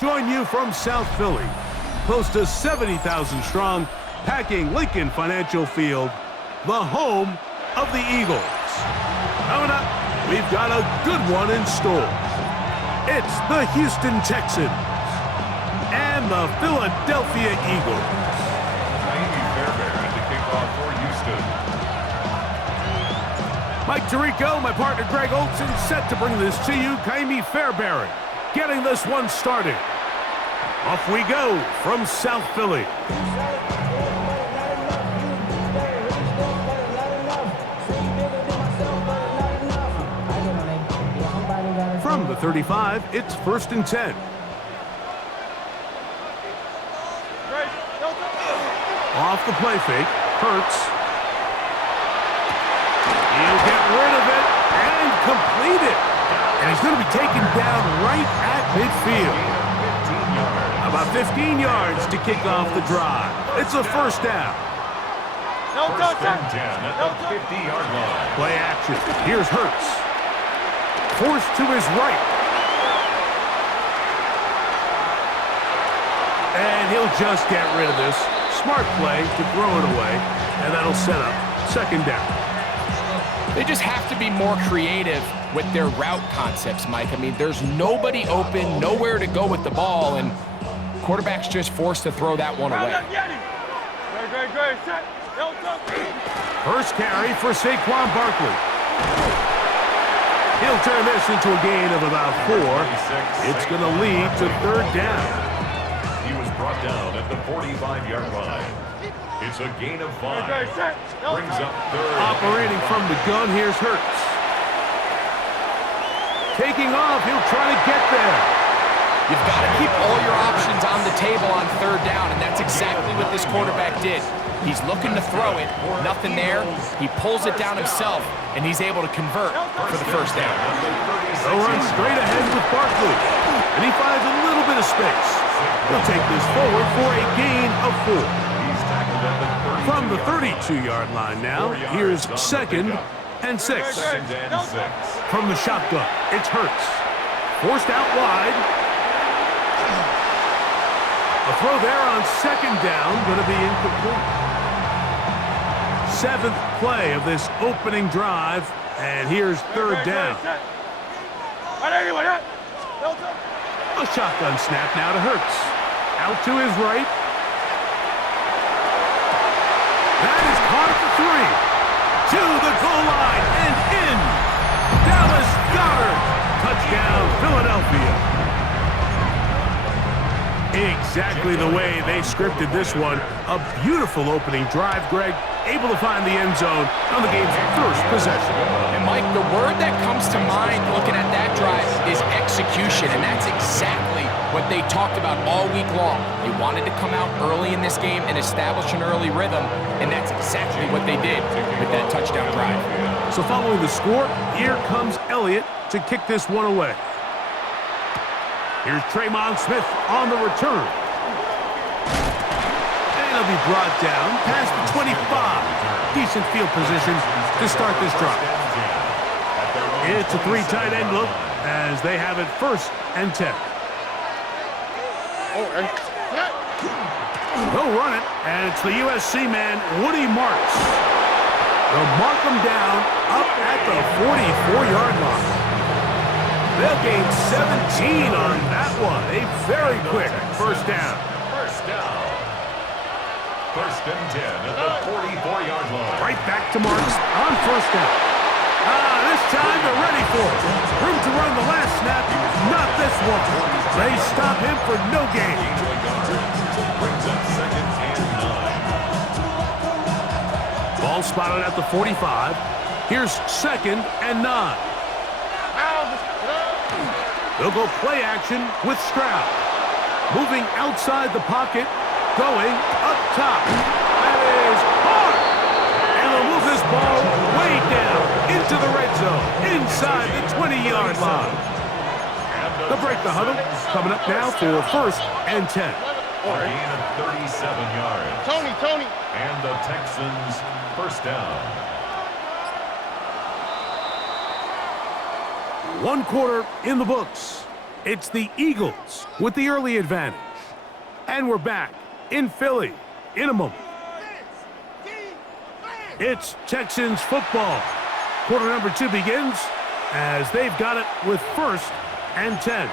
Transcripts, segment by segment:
Join you from South Philly, close to 70,000 strong, packing Lincoln Financial Field, the home of the Eagles. Coming up, we've got a good one in store. It's the Houston Texans and the Philadelphia Eagles. Ka'imi Fairbairn to kick off for Houston. Mike Tirico, my partner Greg Olson, set to bring this to you. Ka'imi Fairbairn getting this one started. Off we go from South Philly. From the 35, it's 1st and 10. Off the play fake, Hurts. He'll get rid of it and complete it. And he's going to be taken down right at midfield. About 15 yards to kick off the drive. It's a first down. First and 10 at the 50-yard line. Play action. Here's Hurts. Forced to his right. And he'll just get rid of this. Smart play to throw it away. And that'll set up 2nd down. They just have to be more creative with their route concepts, Mike. I mean, there's nobody open, nowhere to go with the ball, and quarterback's just forced to throw that one away. First carry for Saquon Barkley. He'll turn this into a gain of about 4. It's going to lead to 3rd down. He was brought down at the 45-yard line. It's a gain of 5. Brings up 3rd. Operating from the gun, here's Hurts. Taking off, he'll try to get there. You've got to keep all your options on the table on 3rd down, and that's exactly what this quarterback did. He's looking to throw it, nothing there. He pulls it down himself, and he's able to convert for the 1st down. They'll run straight ahead with Barkley, and he finds a little bit of space. He'll take this forward for a gain of 4. From the 32-yard line now, here's 2nd and 6. From the shotgun, it's Hurts. Forced out wide. A throw there on 2nd down, going to be incomplete. 7th play of this opening drive, and here's 3rd down. A shotgun snap now to Hurts. Out to his right. That is caught at the 3. To the goal line and in. Dallas Goedert. Touchdown, Philadelphia. Exactly the way they scripted this one. A beautiful opening drive, Greg. Able to find the end zone on the game's first possession. And Mike, the word that comes to mind looking at that drive is execution, and that's exactly what they talked about all week long. They wanted to come out early in this game and establish an early rhythm, and that's exactly what they did with that touchdown drive. So following the score, here comes Elliott to kick this one away. Here's Tremon Smith on the return. And he'll be brought down past the 25. Decent field position to start this drive. It's a 3 tight end look as they have it 1st and 10. They'll run it, and it's the USC man, Woody Marks. They'll mark him down up at the 44-yard line. They'll gain 17 on that one. A very quick 1st down. 1st and 10 at the 44-yard line. Right back to Marks on 1st down. This time they're ready for it. Room to run the last snap. Not this one. They stop him for no gain. Brings up 2nd and 9. Ball spotted at the 45. Here's 2nd and 9. They'll go play action with Stroud. Moving outside the pocket, going up top. That is hard. And they'll move this ball way down into the red zone, inside the 20-yard line. They'll break the huddle. Coming up now for 1st and 10. A gain of 37 yards. Tony. And the Texans 1st down. 1 quarter in the books. It's the Eagles with the early advantage. And we're back in Philly in a moment. It's Texans football. Quarter number 2 begins as they've got it with 1st and 10.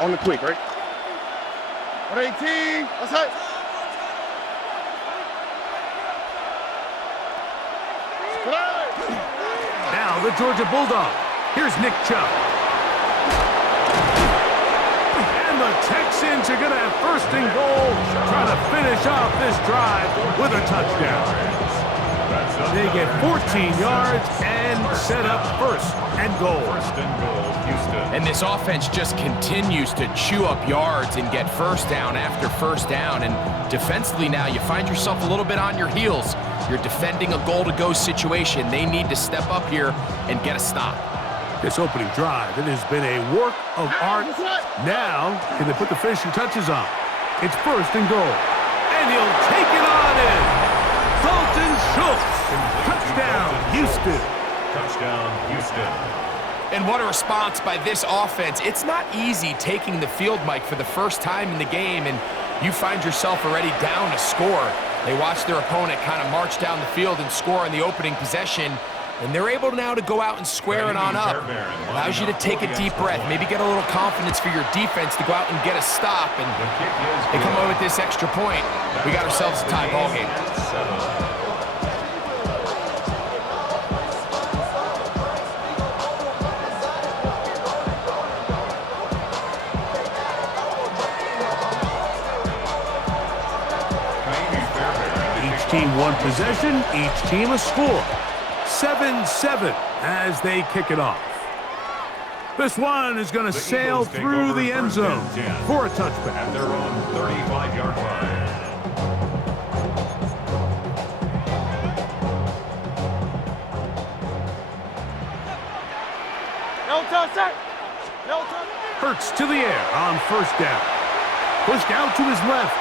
On the quick, right? 118. Let's hit. Now the Georgia Bulldog. Here's Nick Chubb. And the Texans are going to have 1st and goal, trying to finish off this drive with a touchdown. They get 14 yards and set up 1st and goal. 1st and goal, Houston. And this offense just continues to chew up yards and get 1st down after 1st down. And defensively now, you find yourself a little bit on your heels. You're defending a goal-to-go situation. They need to step up here and get a stop. This opening drive, it has been a work of art. Now, can they put the finishing touches on? It's 1st and goal. And he'll take it on in. Dalton Schultz. Touchdown, Houston. Touchdown, Houston. And what a response by this offense. It's not easy taking the field, Mike, for the first time in the game, and you find yourself already down a score. They watch their opponent kind of march down the field and score in the opening possession, and they're able now to go out and square it on up. Allows you to take a deep breath, maybe get a little confidence for your defense to go out and get a stop, and they come away with this extra point. We got ourselves a tie ball game. Team 1 possession, each team a score. 7-7 as they kick it off. This one is going to sail through the end zone for a touchback. At their own 35-yard line. No touch. No touch. Hurts to the air on 1st down. Pushed out to his left.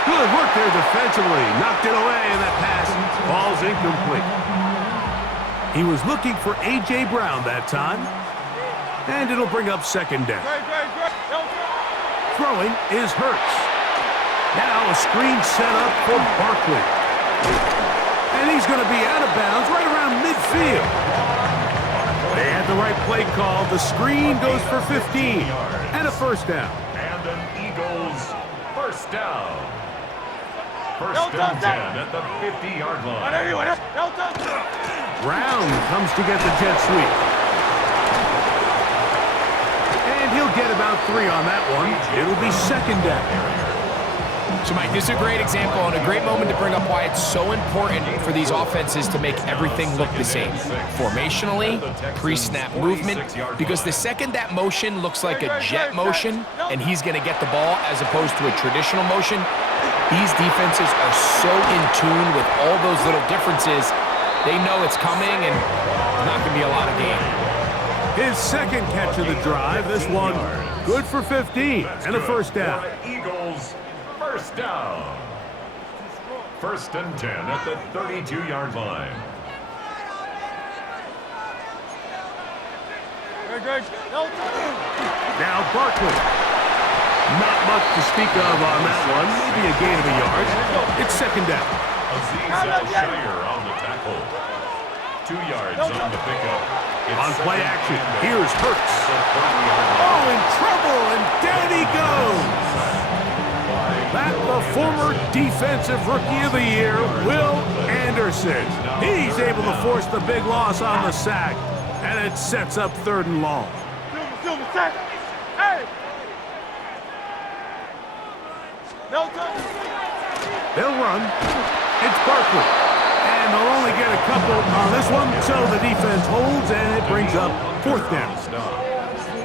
Good work there defensively. Knocked it away, and that pass falls incomplete. He was looking for A.J. Brown that time. And it'll bring up 2nd down. Throwing is Hurts. Now a screen set up for Barkley. And he's going to be out of bounds right around midfield. They had the right play call. The screen goes for 15. And a 1st down. And an Eagles 1st down. 1st and 10 at the 50-yard line. Brown comes to get the jet sweep. And he'll get about 3 on that one. It'll be 2nd down. So, Mike, this is a great example and a great moment to bring up why it's so important for these offenses to make everything look the same. Formationally, pre-snap movement, because the second that motion looks like a jet motion and he's going to get the ball as opposed to a traditional motion, these defenses are so in tune with all those little differences, they know it's coming and there's not going to be a lot of game. His 2nd catch of the drive, this one good for 15 and a 1st down. Eagles 1st down. 1st and 10 at the 32-yard line. Now Barkley. Not much to speak of on that one. Maybe a gain of a yard. It's 2nd down. Azeez Al-Shaair on the tackle. 2 yards on the pickup. On play action, here's Hurts. Oh, in trouble, and down he goes. That the former Defensive Rookie of the Year, Will Anderson. He's able to force the big loss on the sack, and it sets up 3rd and long. They'll run. It's Barkley. And they'll only get a couple on this one, so the defense holds, and it brings up 4th down.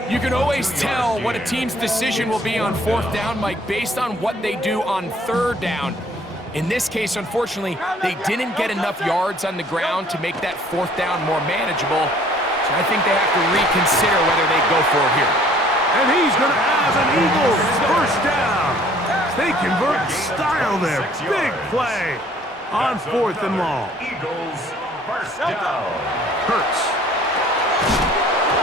You can always tell what a team's decision will be on 4th down, Mike, based on what they do on 3rd down. In this case, unfortunately, they didn't get enough yards on the ground to make that 4th down more manageable. So I think they have to reconsider whether they go for it here. And he's going to have an Eagles first down. They convert style there. Big play on 4th and long. Eagles first down. Hurts.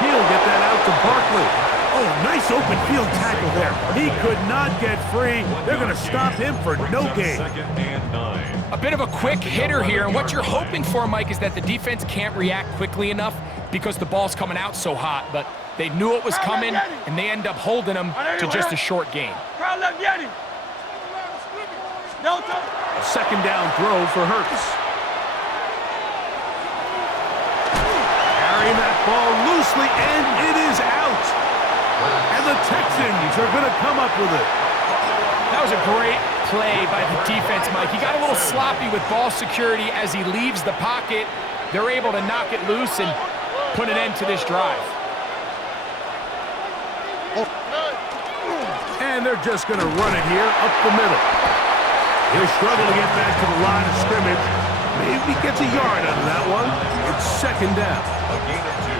He'll get that out to Barkley. Oh, nice open field tackle there. He could not get free. They're going to stop him for no gain. 2nd and 9. A bit of a quick hitter here, and what you're hoping for, Mike, is that the defense can't react quickly enough because the ball's coming out so hot, but they knew it was coming, and they end up holding them to just a short gain. A 2nd down throw for Hurts. Carrying that ball loosely, and it is out. And the Texans are going to come up with it. That was a great play by the defense, Mike. He got a little sloppy with ball security as he leaves the pocket. They're able to knock it loose and put an end to this drive. And they're just going to run it here up the middle. He'll struggle to get back to the line of scrimmage. Maybe gets a yard out of that one. It's 2nd down. A gain of 2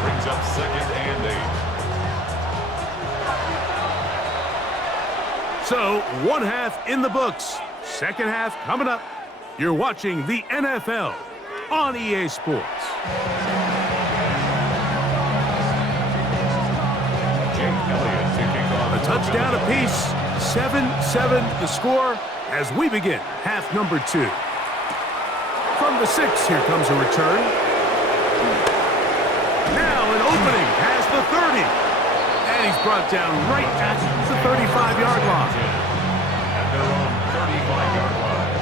brings up 2nd and 8. So, 1 half in the books. 2nd half coming up. You're watching the NFL on EA Sports. Jake Elliott to kick off. A touchdown apiece. 7-7 the score as we begin half number 2. From the 6, here comes a return. Now an opening past the 30. And he's brought down right at the 35-yard line. At their own 35-yard line.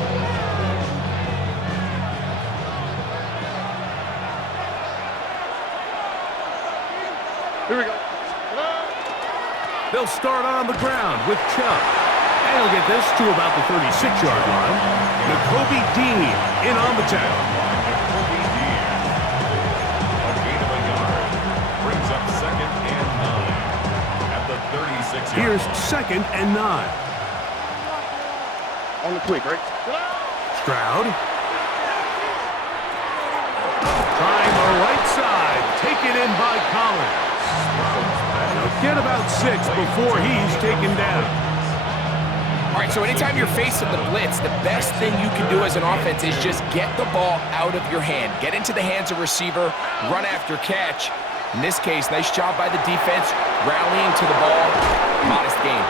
Here we go. They'll start on the ground with Chubb. And he'll get this to about the 36-yard line. Nakobe Dean in on the tackle. Nakobe Dean. A gain of a yard. Brings up 2nd and 9. At the 36-yard line. Here's 2nd and 9. On the quick, right? Stroud. Trying the right side. Taken in by Collins. They'll get about 6 before he's taken down. All right, so anytime you're facing the blitz, the best thing you can do as an offense is just get the ball out of your hand. Get into the hands of receiver, run after catch. In this case, nice job by the defense, rallying to the ball. Modest gain.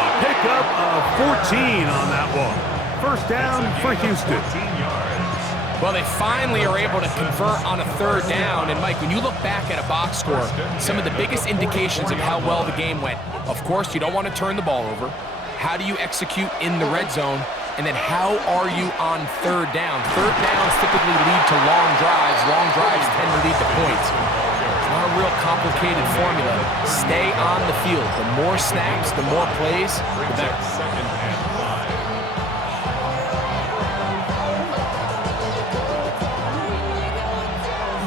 A pickup of 14 on that one. First down for Houston. 14 yards. Well, they finally are able to convert on a 3rd down. And, Mike, when you look back at a box score, some of the biggest indications of how well the game went, of course, you don't want to turn the ball over. How do you execute in the red zone? And then how are you on 3rd down? 3rd downs typically lead to long drives. Long drives tend to lead to points. It's not a real complicated formula. Stay on the field. The more snaps, the more plays, the better. 2nd and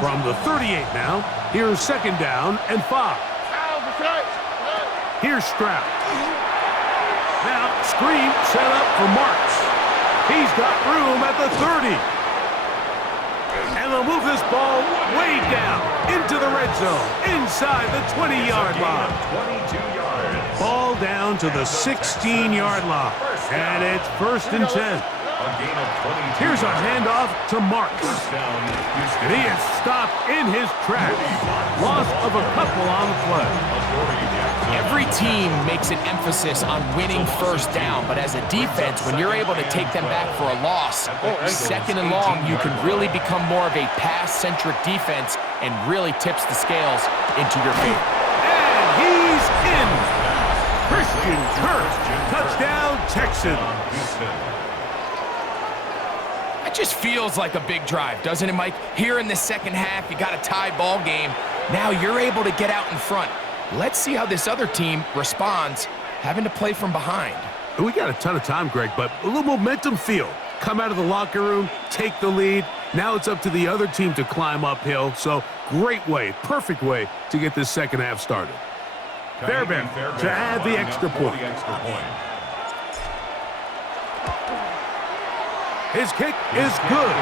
5. From the 38 now, here's 2nd down and 5. Here's Stroud. Now, screen set up for Marks. He's got room at the 30. And they'll move this ball way down into the red zone, inside the 20-yard line. 22 yards. Ball down to the 16-yard line. And it's 1st and 10. A gain of 22. Here's a handoff to Marks. First down, Houston. And he is stopped in his tracks. Loss of a couple on the play. Every team makes an emphasis on winning 1st down, but as a defense, when you're able to take them back for a loss, 2nd and long, you can really become more of a pass-centric defense and really tips the scales into your favor. And he's in. Christian Kirk. Touchdown, Texans. It just feels like a big drive, doesn't it, Mike? Here in the 2nd half, you got a tie ball game. Now you're able to get out in front. Let's see how this other team responds, having to play from behind. We got a ton of time, Greg, but a little momentum feel. Come out of the locker room, take the lead. Now it's up to the other team to climb uphill. So great way, perfect way to get this 2nd half started. Fairbairn to add the extra point. His kick is good,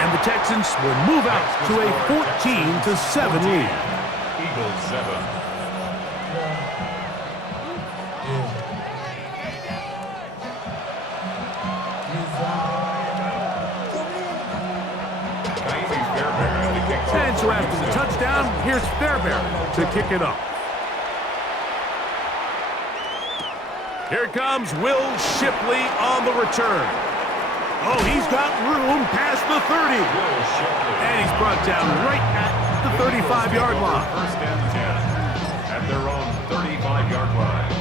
and the Texans will move out to a 14-7 lead. Eagles 7. And so after the touchdown, here's Fairbairn to kick it off. Here comes Will Shipley on the return. Oh, he's got room past the 30. And he's brought down right at the 35-yard line. First and 10 at their own 35-yard line.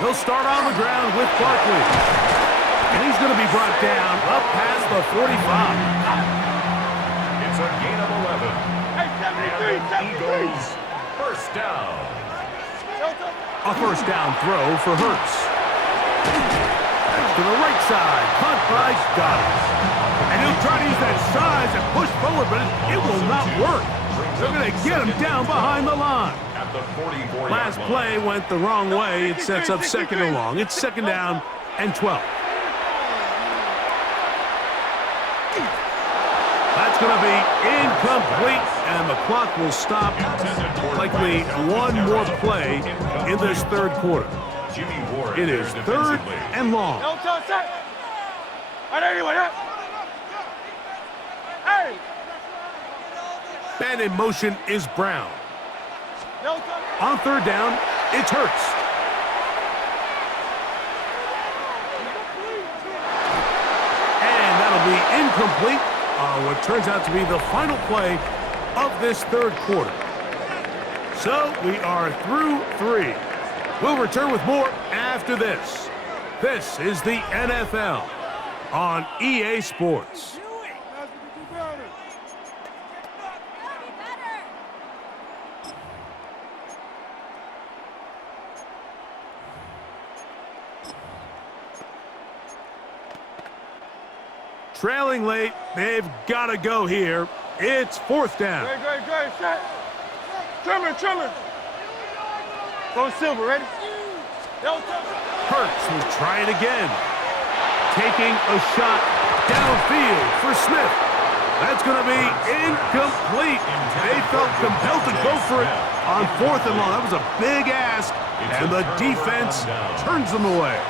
He'll start on the ground with Barkley. And he's going to be brought down up past the 45. It's a gain of 11. And the Eagles first down. A first down throw for Hurts. That's to the right side. Caught by Goddard. And he'll try to use that size and push forward, but it will not work. They're going to get him down behind the line. At the 44-yard Last line. play went the wrong way. It sets up second and long. It's second down and 12. That's going to be incomplete, and the clock will stop. Likely one more play in this third quarter. Jimmy Ward It there is third defensively. and long. And in motion is Brown. On third down, it's Hurts. And that'll be incomplete on what turns out to be the final play of this third quarter. So we are through 3. We'll return with more after this. This is the NFL on EA Sports. Trailing late, they've got to go here. It's fourth down. Great, set. Trimmer. Go Silver, ready? Hurts will try it again. Taking a shot downfield for Smith. That's going to be incomplete. They felt compelled to go for it on fourth and long. That was a big ask, and the defense turns them away.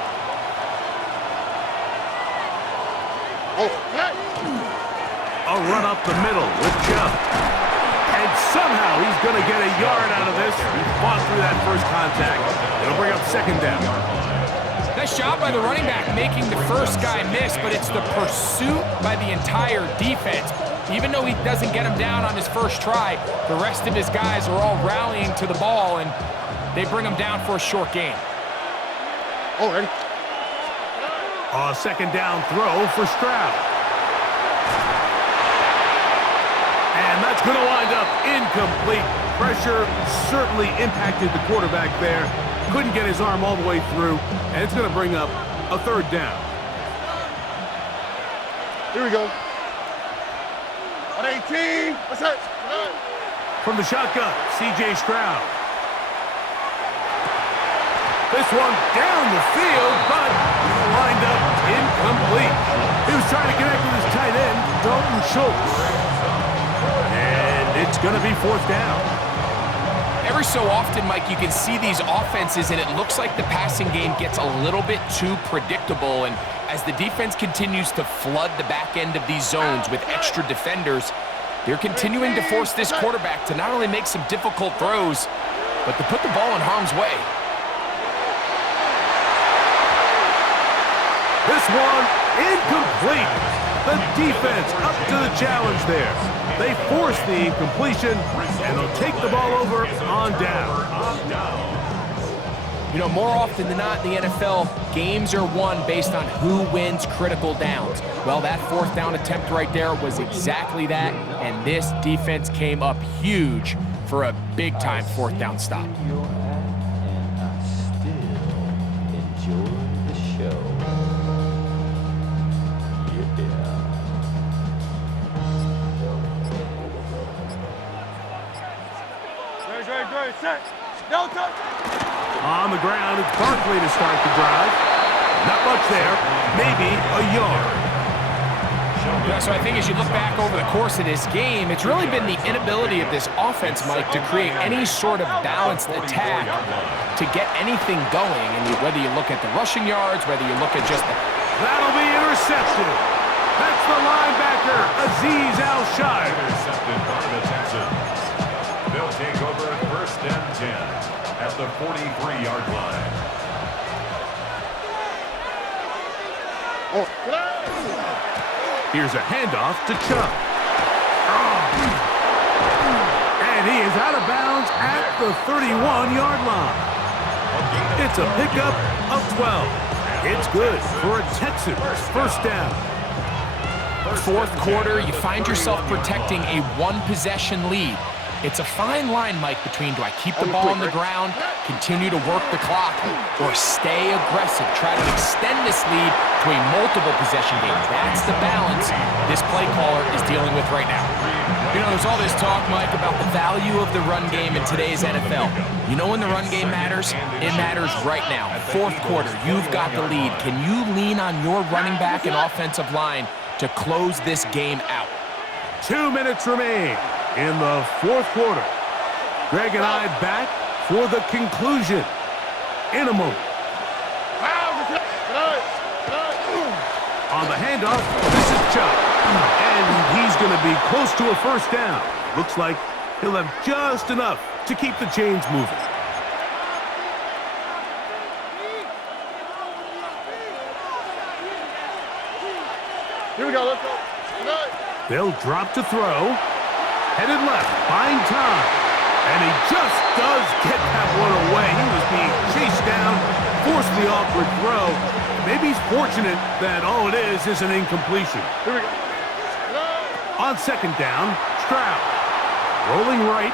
A run up the middle with Chubb. And somehow he's going to get a yard out of this. He fought through that first contact. It'll bring up second down. Nice job by the running back making the first guy miss, but it's the pursuit by the entire defense. Even though he doesn't get him down on his first try, the rest of his guys are all rallying to the ball, and they bring him down for a short gain. Ready? A second down throw for Stroud. And that's going to wind up incomplete. Pressure certainly impacted the quarterback there. Couldn't get his arm all the way through, and it's going to bring up a third down. Here we go. On 18. What's that? From the shotgun, C.J. Stroud. This one down the field, but lined up incomplete. He was trying to connect with his tight end, Dalton Schultz. And it's going to be fourth down. Every so often, Mike, you can see these offenses, and it looks like the passing game gets a little bit too predictable. And as the defense continues to flood the back end of these zones with extra defenders, they're continuing to force this quarterback to not only make some difficult throws, but to put the ball in harm's way. This one incomplete. The defense up to the challenge there. They force the incompletion, and they'll take the ball over on down. You know, more often than not in the NFL, games are won based on who wins critical downs. Well, that fourth down attempt right there was exactly that, and this defense came up huge for a big-time fourth down stop. Set. Delta. On the ground, it's Barkley to start the drive. Not much there. Maybe a yard. Yeah, so I think as you look back over the course of this game, it's really been the inability of this offense, Mike, to create any sort of balanced attack to get anything going. And whether you look at the rushing yards, whether you look at just the... That'll be intercepted. That's the linebacker, Azeez Al-Shire. Intercepted by the Texans. They'll take over 1st and 10 at the 43-yard line. Here's a handoff to Chubb. And he is out of bounds at the 31-yard line. It's a pickup of 12. It's good for a Texans first down. Fourth quarter, you find yourself protecting a one-possession lead. It's a fine line, Mike, between do I keep the ball on the ground, continue to work the clock, or stay aggressive, try to extend this lead to a multiple possession game. That's the balance this play caller is dealing with right now. You know, there's all this talk, Mike, about the value of the run game in today's NFL. You know when the run game matters? It matters right now. Fourth quarter, you've got the lead. Can you lean on your running back and offensive line to close this game out? 2 minutes remain in the fourth quarter. Greg and I back for the conclusion in a moment. On the handoff, this is Chubb. And he's going to be close to a first down. Looks like he'll have just enough to keep the chains moving. Here we go, let's go. They'll drop to throw. Headed left, buying time. And he just does get that one away. He was being chased down, forced the awkward throw. Maybe he's fortunate that all it is an incompletion. Here we go. On second down, Stroud. Rolling right.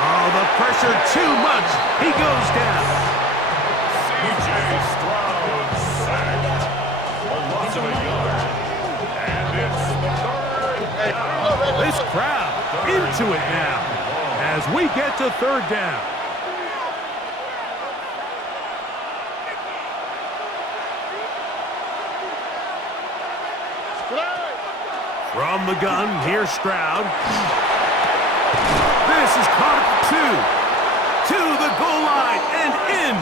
Oh, the pressure too much. He goes down. C.J. Stroud sacked. A loss of a yard. And it's 3rd down. This crowd into it now as we get to 3rd down. From the gun, here's Stroud. This is caught at 2. To the goal line and in.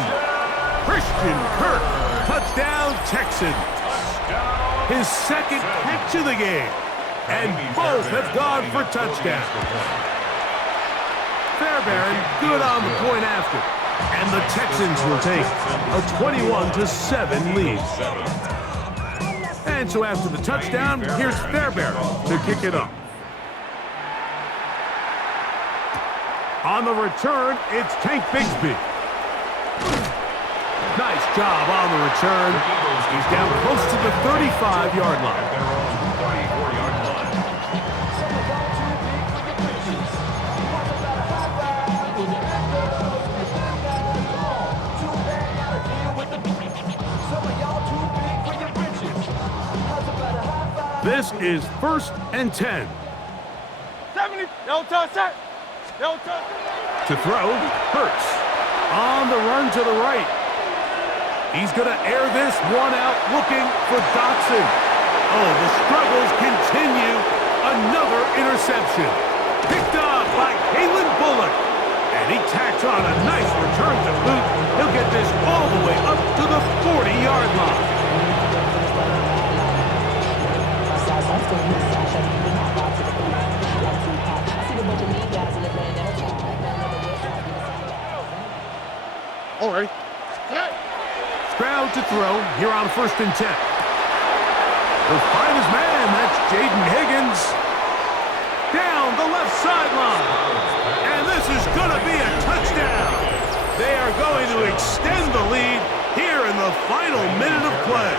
Christian Kirk, touchdown Texans. His second catch of the game. And both have gone for touchdowns. Fairbairn good on the point after. And the Texans will take a 21-7 lead. And so after the touchdown, here's Fairbairn to kick it off. On the return, it's Tank Bigsby. Nice job on the return. He's down close to the 35-yard line. This is 1st and 10. 70. No touch, set. No touch. To throw, Hurts. On the run to the right. He's going to air this one out looking for Dotson. Oh, the struggles continue. Another interception. Picked up by Kalen Bullock. And he tacks on a nice return to boot. He'll get this all the way up to the 40-yard line. All right. Stroud to throw here on 1st and 10. He'll find his man. That's Jaden Higgins. Down the left sideline. And this is going to be a touchdown. They are going to extend the lead here in the final minute of play.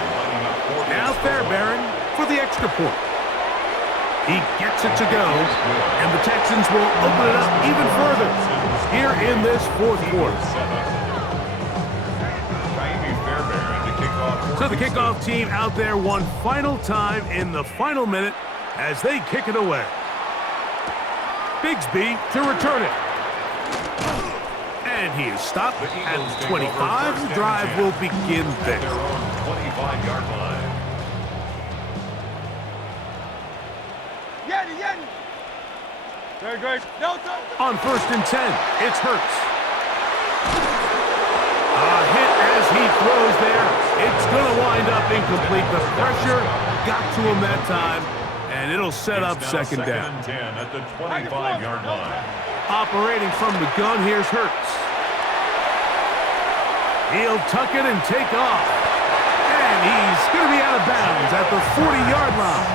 Now Fairbairn for the extra point. He gets it to go, and the Texans will open it up even further here in this fourth quarter. So the kickoff team out there one final time in the final minute as they kick it away. Bigsby to return it. And he is stopped The at Eagles take 25. over The first drive and 10 will begin at there. their own 25-yard line. Very good. No, no. On 1st and 10, it's Hurts. A hit as he throws there. It's going to wind up incomplete. The pressure got to him that time, and it'll set up It's now second down. and 10 at the 25-yard line. Operating from the gun, here's Hurts. He'll tuck it and take off. And he's going to be out of bounds at the 40-yard line.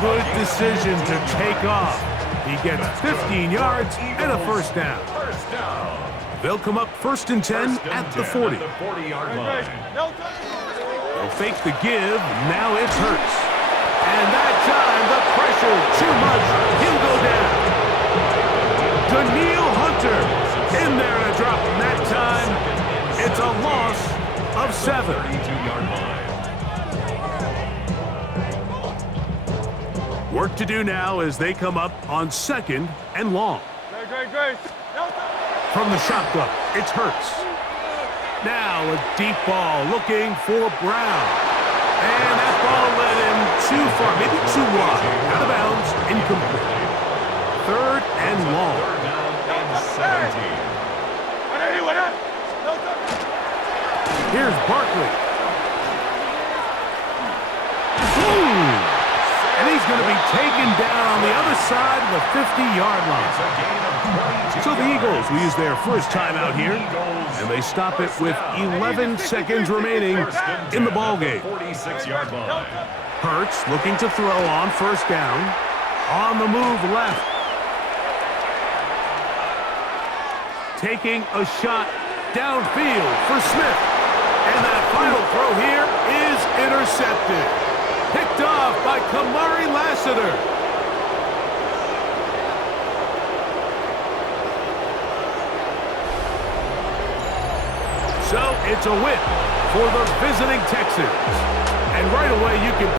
Good decision to take off. He gets 15 yards and a first down. First down. They'll come up 1st and 10 at the 40. At the 40-yard line. No, They'll fake the give. Now it's Hurts. And that time, the pressure too much. He'll go down. Danielle Hunter in there to drop him that time. It's a loss of 7. 32-yard line. Work to do now as they come up on 2nd and long. great. No, From the shotgun, it's Hurts. Now a deep ball looking for Brown. And that ball led him too far, maybe too wide. Out of bounds, incomplete. 3rd and long. Third down and 17. Here's Barkley. Boom! And he's going to be taken down on the other side of the 50-yard line. It's a gain of 22 So the yards. Eagles will use their first timeout here, and they stop it with 11 seconds remaining in the ballgame. 46-yard line. Hurts looking to throw on 1st down. On the move left. Taking a shot downfield for Smith. And that final throw here is intercepted. Picked off by Kamari Lassiter. So it's a win for the visiting Texans. And right away you can